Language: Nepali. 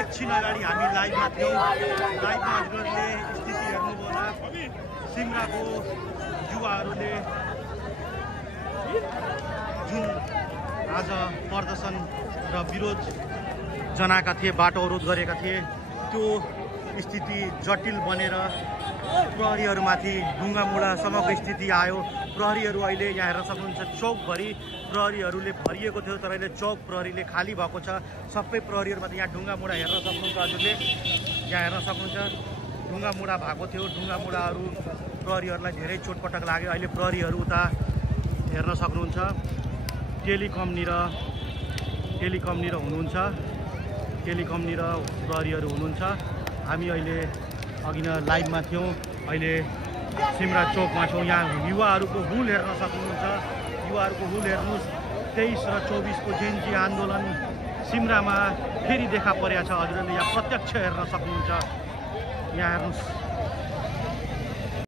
एकछिन अगाडि हामी लाइभमा थियौँ। लाइभमा हजुरहरूले स्थिति हेर्नुभयो होला। सिमराको युवाहरूले जुन आज प्रदर्शन र विरोध जनाएका थिए, बाटो अवरोध गरेका थिए, त्यो स्थिति जटिल बनेर प्रहरीहरूमाथि ढुङ्गामुढासम्मको स्थिति आयो। प्रहरीहरू अहिले यहाँ हेर्न सक्नुहुन्छ चौकभरि प्रहरीहरूले भरिएको थियो, तर अहिले चौक प्रहरीले खाली भएको छ। सबै प्रहरीहरूमाथि यहाँ ढुङ्गामुढा हेर्न सक्नुहुन्छ हजुरले, यहाँ हेर्न सक्नुहुन्छ ढुङ्गामुढा भएको थियो। ढुङ्गामुढाहरू प्रहरीहरूलाई धेरै चोटपटक लाग्यो। अहिले प्रहरीहरू उता हेर्न सक्नुहुन्छ टेलिकमनिर हुनुहुन्छ, टेलिकमनिर प्रहरीहरू हुनुहुन्छ। हामी अहिले अघि नै लाइभमा थियौँ, अहिले सिमरा चौकमा छौँ। यहाँ युवाहरूको हुल हेर्न सक्नुहुन्छ, युवाहरूको हुल हेर्नुहोस्। 23 र 24 को जेनजी आन्दोलन सिमरामा फेरि देखा परेको छ। हजुरहरूले यहाँ प्रत्यक्ष हेर्न सक्नुहुन्छ। यहाँ हेर्नुहोस्